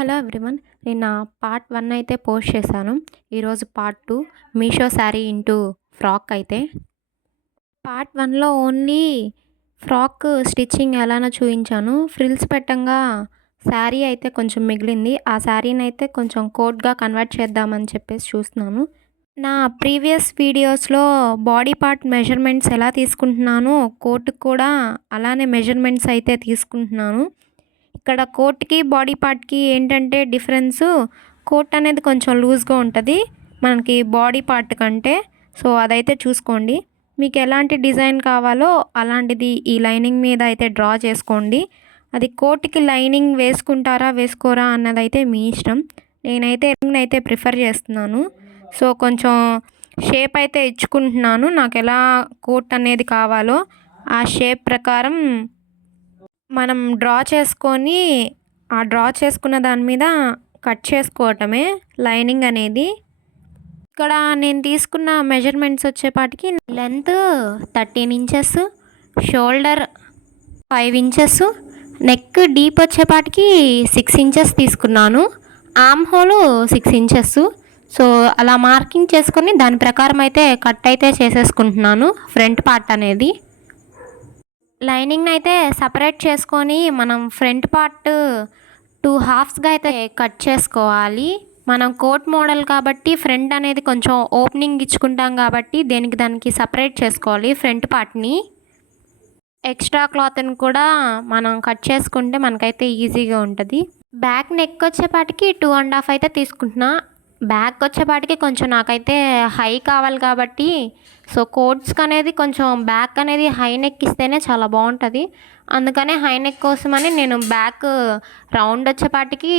Hello everyone. నిన్న part 1 అయితే post చేశాను. ఈరోజు part 2 Meesho sari into frock అయితే. పార్ట్ 1లో ఓన్లీ ఫ్రాక్ స్టిచ్చింగ్ ఎలానో చూపించాను. ఫ్రిల్స్ పెట్టంగా శారీ అయితే కొంచెం మిగిలింది. ఆ శారీని అయితే కొంచెం కోట్గా కన్వర్ట్ చేద్దామని చెప్పేసి చూస్తున్నాను. నా ప్రీవియస్ వీడియోస్లో బాడీ పార్ట్ మెజర్మెంట్స్ ఎలా తీసుకుంటున్నానో కోట్కి కూడా అలానే మెజర్మెంట్స్ అయితే తీసుకుంటున్నాను. ఇక్కడ కోట్కి బాడీ పార్ట్కి ఏంటంటే డిఫరెన్సు, కోట్ అనేది కొంచెం లూజ్గా ఉంటుంది మనకి బాడీ పార్ట్ కంటే. సో అదైతే చూసుకోండి. మీకు ఎలాంటి డిజైన్ కావాలో అలాంటిది ఈ లైనింగ్ మీద అయితే డ్రా చేసుకోండి. అది కోట్కి లైనింగ్ వేసుకుంటారా వేసుకోరా అన్నదైతే మీ ఇష్టం. నేనైతే ప్రిఫర్ చేస్తున్నాను. సో కొంచెం షేప్ అయితే ఇచ్చుకుంటున్నాను. నాకు ఎలా కోట్ అనేది కావాలో ఆ షేప్ ప్రకారం మనం డ్రా చేసుకొని ఆ డ్రా చేసుకున్న దాని మీద కట్ చేసుకోవటమే లైనింగ్ అనేది. ఇక్కడ నేను తీసుకున్న మెజర్మెంట్స్ వచ్చేపాటికి length 13 inches, shoulder 5 inches, neck deep వచ్చేపాటికి 6 ఇంచెస్ తీసుకున్నాను, ఆర్మ్ హోల్ 6 ఇంచెస్. సో అలా మార్కింగ్ చేసుకొని దాని ప్రకారం అయితే కట్ అయితే చేసేసుకుంటున్నాను ఫ్రంట్ పార్ట్ అనేది. లైనింగ్ని అయితే సపరేట్ చేసుకొని మనం ఫ్రంట్ పార్ట్ 2 హాఫ్స్గా అయితే కట్ చేసుకోవాలి. మనం కోట్ మోడల్ కాబట్టి ఫ్రంట్ అనేది కొంచెం ఓపెనింగ్ ఇచ్చుకుంటాం కాబట్టి దానికి సపరేట్ చేసుకోవాలి ఫ్రంట్ పార్ట్ని. ఎక్స్ట్రా క్లాత్ని కూడా మనం కట్ చేసుకుంటే మనకైతే ఈజీగా ఉంటుంది. బ్యాక్ నెక్ వచ్చేపాటికి 2.5 అయితే తీసుకుంటున్నా. బ్యాక్ వచ్చేపాటికి కొంచెం నాకైతే హై కావాలి కాబట్టి సో కోట్స్కి అనేది కొంచెం బ్యాక్ అనేది హై నెక్ ఇస్తేనే చాలా బాగుంటుంది. అందుకనే హై నెక్ కోసమని నేను బ్యాక్ రౌండ్ వచ్చేపాటికి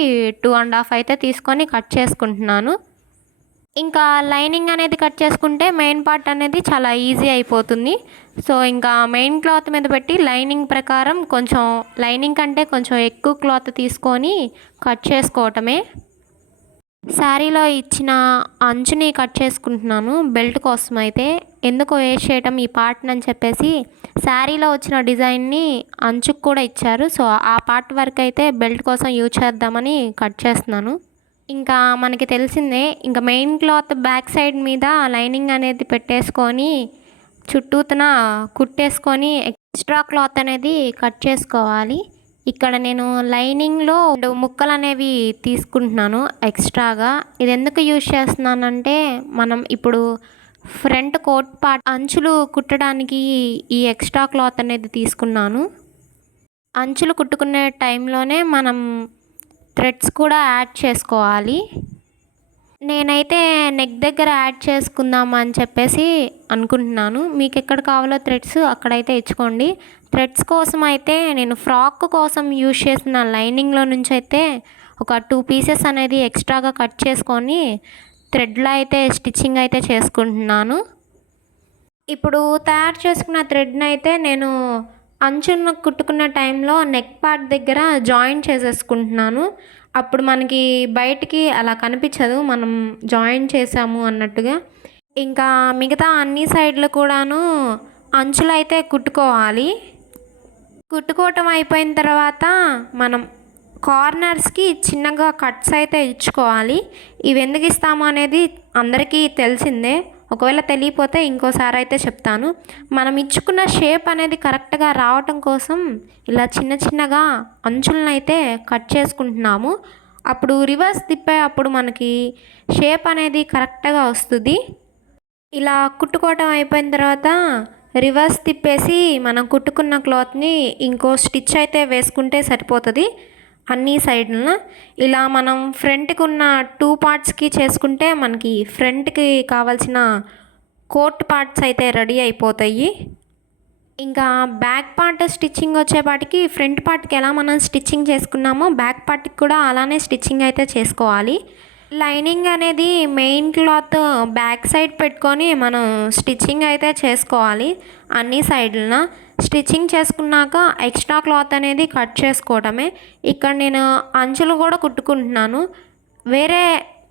2.5 అయితే తీసుకొని కట్ చేసుకుంటున్నాను. ఇంకా లైనింగ్ అనేది కట్ చేసుకుంటే మెయిన్ పార్ట్ అనేది చాలా ఈజీ అయిపోతుంది. సో ఇంకా మెయిన్ క్లాత్ మీద పెట్టి లైనింగ్ ప్రకారం కొంచెం లైనింగ్ కంటే కొంచెం ఎక్కువ క్లాత్ తీసుకొని కట్ చేసుకోవటమే. శారీలో ఇచ్చిన అంచుని కట్ చేసుకుంటున్నాను బెల్ట్ కోసం అయితే. ఎందుకో వేస్ట్ చేయటం ఈ పార్ట్ని అని చెప్పేసి శారీలో వచ్చిన డిజైన్ని అంచుకు కూడా ఇచ్చారు. సో ఆ పార్ట్ వరకు అయితే బెల్ట్ కోసం యూజ్ చేద్దామని కట్ చేస్తున్నాను. ఇంకా మనకి తెలిసిందే, ఇంకా మెయిన్ క్లాత్ బ్యాక్ సైడ్ మీద లైనింగ్ అనేది పెట్టేసుకొని చుట్టూతన కుట్టేసుకొని ఎక్స్ట్రా క్లాత్ అనేది కట్ చేసుకోవాలి. ఇక్కడ నేను లైనింగ్లో 2 ముక్కలు అనేవి తీసుకుంటున్నాను ఎక్స్ట్రాగా. ఇది ఎందుకు యూజ్ చేస్తున్నానంటే మనం ఇప్పుడు ఫ్రంట్ కోట్ పార్ట్ అంచులు కుట్టడానికి ఈ ఎక్స్ట్రా క్లాత్ అనేది తీసుకున్నాను. అంచులు కుట్టుకునే టైంలోనే మనం థ్రెడ్స్ కూడా యాడ్ చేసుకోవాలి. నేనైతే నెక్ దగ్గర యాడ్ చేసుకుందాం అని చెప్పేసి అనుకుంటున్నాను. మీకు ఎక్కడ కావాలో థ్రెడ్స్ అక్కడైతే ఇచ్చుకోండి. థ్రెడ్స్ కోసం అయితే నేను ఫ్రాక్ కోసం యూజ్ చేసిన లైనింగ్లో నుంచి అయితే ఒక 2 పీసెస్ అనేది ఎక్స్ట్రాగా కట్ చేసుకొని థ్రెడ్లో అయితే స్టిచ్చింగ్ అయితే చేసుకుంటున్నాను. ఇప్పుడు తయారు చేసుకున్న థ్రెడ్ని అయితే నేను అంచులను కుట్టుకున్న టైంలో నెక్ పార్ట్ దగ్గర జాయిన్ చేసేసుకుంటున్నాను. అప్పుడు మనకి బయటికి అలా కనిపించదు మనం జాయిన్ చేసాము అన్నట్టుగా. ఇంకా మిగతా అన్ని సైడ్లు కూడాను అంచులు అయితే కుట్టుకోవాలి. కుట్టుకోవటం అయిపోయిన తర్వాత మనం కార్నర్స్కి చిన్నగా కట్స్ అయితే ఇచ్చుకోవాలి. ఇవి ఎందుకు ఇస్తాము అనేది అందరికీ తెలిసిందే, ఒకవేళ తెలియపోతే ఇంకోసారి అయితే చెప్తాను. మనం ఇచ్చుకున్న షేప్ అనేది కరెక్ట్గా రావటం కోసం ఇలా చిన్నగా అంచులను అయితే కట్ చేసుకుంటున్నాము. అప్పుడు రివర్స్ తిప్పే అప్పుడు మనకి షేప్ అనేది కరెక్ట్గా వస్తుంది. ఇలా కుట్టుకోవటం అయిపోయిన తర్వాత రివర్స్ తిప్పేసి మనం కుట్టుకున్న క్లాత్ని ఇంకో స్టిచ్ అయితే వేసుకుంటే సరిపోతుంది అన్ని సైడ్లను. ఇలా మనం ఫ్రంట్కి ఉన్న 2 పార్ట్స్కి చేసుకుంటే మనకి ఫ్రంట్కి కావాల్సిన కోట్ పార్ట్స్ అయితే రెడీ అయిపోతాయి. ఇంకా బ్యాక్ పార్ట్ స్టిచ్చింగ్ వచ్చేపాటికి ఫ్రంట్ పార్ట్కి ఎలా మనం స్టిచ్చింగ్ చేసుకున్నామో బ్యాక్ పార్ట్కి కూడా అలానే స్టిచ్చింగ్ అయితే చేసుకోవాలి. లైనింగ్ అనేది మెయిన్ క్లాత్ బ్యాక్ సైడ్ పెట్టుకొని మనం స్టిచ్చింగ్ అయితే చేసుకోవాలి అన్ని సైడ్లన. స్టిచ్చింగ్ చేసుకున్నాక ఎక్స్ట్రా క్లాత్ అనేది కట్ చేసుకోవడమే. ఇక్కడ నేను అంచులు కూడా కుట్టుకుంటున్నాను. వేరే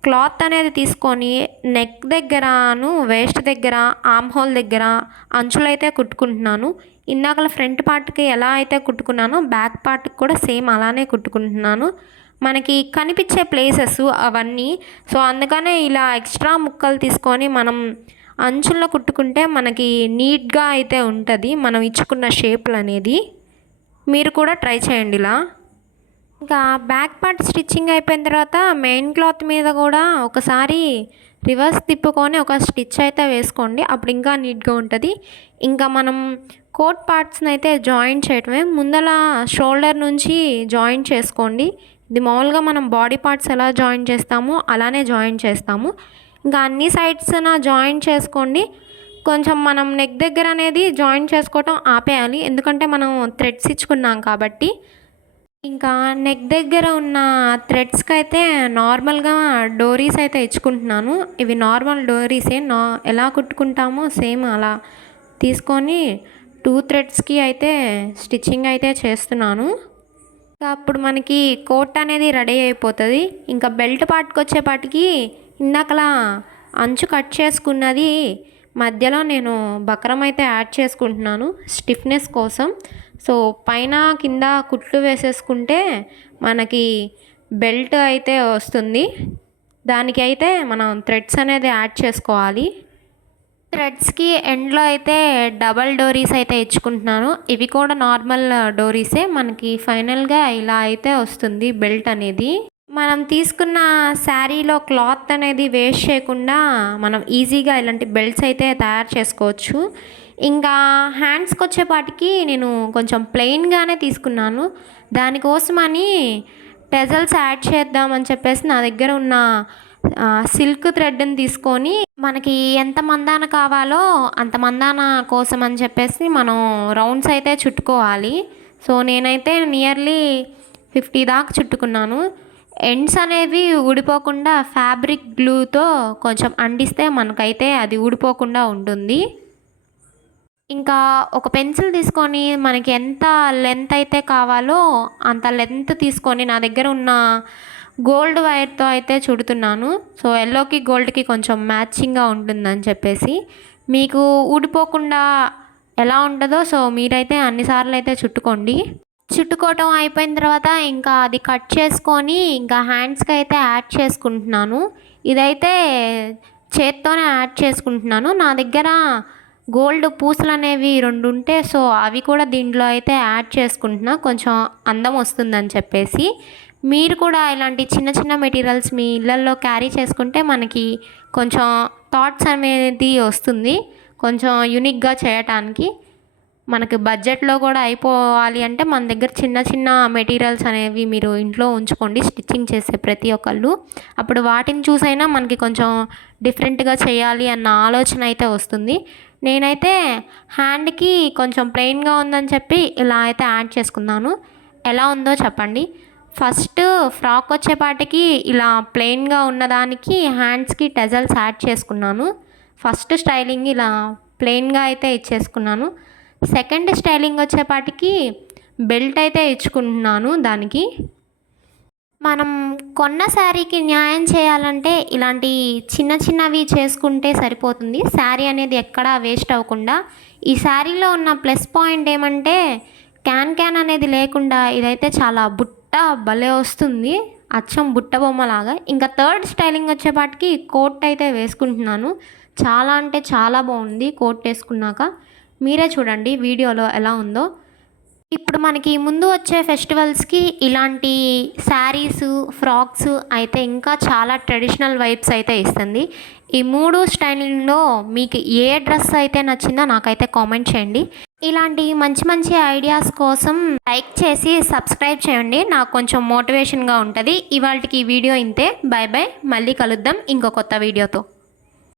క్లాత్ అనేది తీసుకొని నెక్ దగ్గరను వేస్ట్ దగ్గర ఆర్మ్ హోల్ దగ్గర అంచులు అయితే కుట్టుకుంటున్నాను. ఇందాకల ఫ్రంట్ పార్ట్కి ఎలా అయితే కుట్టుకున్నానో బ్యాక్ పార్ట్కి కూడా సేమ్ అలానే కుట్టుకుంటున్నాను. మనకి కనిపించే ప్లేసెస్ అవన్నీ. సో అందుకనే ఇలా ఎక్స్ట్రా ముక్కలు తీసుకొని మనం అంచుల్లో కుట్టుకుంటే మనకి నీట్గా అయితే ఉంటుంది మనం ఇచ్చుకున్న షేపులు అనేది. మీరు కూడా ట్రై చేయండి ఇలా. ఇంకా బ్యాక్ పార్ట్ స్టిచ్చింగ్ అయిపోయిన తర్వాత మెయిన్ క్లాత్ మీద కూడా ఒకసారి రివర్స్ తిప్పుకొని ఒక స్టిచ్ అయితే వేసుకోండి, అప్పుడు ఇంకా నీట్గా ఉంటుంది. ఇంకా మనం కోట్ పార్ట్స్ని అయితే జాయిన్ చేయటమే. ముందల షోల్డర్ నుంచి జాయిన్ చేసుకోండి. ఇది మామూలుగా మనం బాడీ పార్ట్స్ ఎలా జాయిన్ చేస్తామో అలానే జాయిన్ చేస్తాము. ఇంకా అన్ని సైడ్స్న జాయిన్ చేసుకోండి. కొంచెం మనం నెక్ దగ్గర అనేది జాయిన్ చేసుకోవటం ఆపేయాలి, ఎందుకంటే మనం థ్రెడ్స్ ఇచ్చుకున్నాం కాబట్టి. ఇంకా నెక్ దగ్గర ఉన్న థ్రెడ్స్కి అయితే నార్మల్గా డోరీస్ అయితే ఇచ్చుకుంటున్నాను. ఇవి నార్మల్ డోరీసే, ఎలా కుట్టుకుంటామో సేమ్ అలా తీసుకొని 2 థ్రెడ్స్కి అయితే స్టిచ్చింగ్ అయితే చేస్తున్నాను. అప్పుడు మనకి కోట్ అనేది రెడీ అయిపోతుంది. ఇంకా బెల్ట్ పార్ట్కి వచ్చేపాటికి ఇందాకలా అంచు కట్ చేసుకున్నది మధ్యలో నేను బక్రం అయితే యాడ్ చేసుకుంటున్నాను స్టిఫ్నెస్ కోసం. సో పైన కింద కుట్లు వేసేసుకుంటే మనకి బెల్ట్ అయితే వస్తుంది. దానికి అయితే మనం థ్రెడ్స్ అనేది యాడ్ చేసుకోవాలి. థ్రెడ్స్కి ఎండ్లో అయితే డబల్ డోరీస్ అయితే ఇచ్చుకుంటున్నాను. ఇవి కూడా నార్మల్ డోరీసే. మనకి ఫైనల్గా ఇలా అయితే వస్తుంది బెల్ట్ అనేది. మనం తీసుకున్న శారీలో క్లాత్ అనేది వేస్ట్ చేయకుండా మనం ఈజీగా ఇలాంటి బెల్ట్స్ అయితే తయారు చేసుకోవచ్చు. ఇంకా హ్యాండ్స్కి వచ్చేపాటికి నేను కొంచెం ప్లెయిన్గానే తీసుకున్నాను. దానికోసమని టెజల్స్ యాడ్ చేద్దామని చెప్పేసి నా దగ్గర ఉన్న సిల్క్ థ్రెడ్ని తీసుకొని మనకి ఎంత మందాన కావాలో అంత మందాన కోసం అని చెప్పేసి మనం రౌండ్స్ అయితే చుట్టుకోవాలి. సో నేనైతే నియర్లీ 50 దాకా చుట్టుకున్నాను. ఎండ్స్ అనేవి ఊడిపోకుండా ఫ్యాబ్రిక్ గ్లూతో కొంచెం అంటిస్తే మనకైతే అది ఊడిపోకుండా ఉంటుంది. ఇంకా ఒక పెన్సిల్ తీసుకొని మనకి ఎంత లెంత్ అయితే కావాలో అంత లెంత్ తీసుకొని నా దగ్గర ఉన్న గోల్డ్ వైర్తో అయితే చుడుతున్నాను. సో ఎల్లోకి గోల్డ్కి కొంచెం మ్యాచింగ్గా ఉంటుందని చెప్పేసి. మీకు ఊడిపోకుండా ఎలా ఉంటుందో సో మీరైతే అన్నిసార్లు అయితే చుట్టుకోండి. చుట్టుకోవటం అయిపోయిన తర్వాత ఇంకా అది కట్ చేసుకొని ఇంకా హ్యాండ్స్కి అయితే యాడ్ చేసుకుంటున్నాను. ఇదైతే చేత్తోనే యాడ్ చేసుకుంటున్నాను. నా దగ్గర గోల్డ్ పూసలు అనేవి 2 ఉంటే సో అవి కూడా దీంట్లో అయితే యాడ్ చేసుకుంటున్నా, కొంచెం అందం వస్తుందని చెప్పేసి. మీరు కూడా ఇలాంటి చిన్న చిన్న మెటీరియల్స్ మీ ఇళ్ళల్లో క్యారీ చేసుకుంటే మనకి కొంచెం థాట్స్ అనేది వస్తుంది, కొంచెం యూనిక్గా చేయటానికి. మనకి బడ్జెట్లో కూడా అయిపోవాలి అంటే మన దగ్గర చిన్న చిన్న మెటీరియల్స్ అనేవి మీరు ఇంట్లో ఉంచుకోండి స్టిచ్చింగ్ చేసే ప్రతి ఒక్కళ్ళు. అప్పుడు వాటిని చూసైనా మనకి కొంచెం డిఫరెంట్గా చేయాలి అన్న ఆలోచన అయితే వస్తుంది. నేనైతే హ్యాండ్కి కొంచెం ప్లెయిన్గా ఉందని చెప్పి ఇలా అయితే యాడ్ చేసుకున్నాను. ఎలా ఉందో చెప్పండి. ఫస్ట్ ఫ్రాక్ వచ్చేపాటికి ఇలా ప్లెయిన్గా ఉన్నదానికి హ్యాండ్స్కి టెజల్స్ యాడ్ చేసుకున్నాను. ఫస్ట్ స్టైలింగ్ ఇలా ప్లెయిన్గా అయితే ఇచ్చేసుకున్నాను. సెకండ్ స్టైలింగ్ వచ్చేపాటికి బెల్ట్ అయితే ఇచ్చుకుంటున్నాను. దానికి మనం కొన్న శారీకి న్యాయం చేయాలంటే ఇలాంటి చిన్న చిన్నవి చేసుకుంటే సరిపోతుంది, శారీ అనేది ఎక్కడా వేస్ట్ అవ్వకుండా. ఈ శారీలో ఉన్న ప్లస్ పాయింట్ ఏమంటే క్యాన్ అనేది లేకుండా ఇదైతే చాలా బుట్ట భలే వస్తుంది, అచ్చం బుట్ట బొమ్మలాగా. ఇంకా థర్డ్ స్టైలింగ్ వచ్చేపాటికి కోట్ అయితే వేసుకుంటున్నాను. చాలా అంటే చాలా బాగుంది కోట్ వేసుకున్నాక. మీరే చూడండి వీడియోలో ఎలా ఉందో. ఇప్పుడు మనకి ముందు వచ్చే ఫెస్టివల్స్కి ఇలాంటి శారీస్ ఫ్రాక్స్ అయితే ఇంకా చాలా ట్రెడిషనల్ వైబ్స్ అయితే ఇస్తుంది. ఈ 3 స్టైలింగ్లో మీకు ఏ డ్రెస్ అయితే నచ్చిందో నాకైతే కామెంట్ చేయండి. ఇలాంటి మంచి మంచి ఐడియాస్ కోసం లైక్ చేసి సబ్స్క్రైబ్ చేయండి, నాకు కొంచెం మోటివేషన్గా ఉంటుంది. ఇవాళకి ఈ వీడియో ఇంతే. బాయ్ బాయ్, మళ్ళీ కలుద్దాం ఇంకో కొత్త వీడియోతో.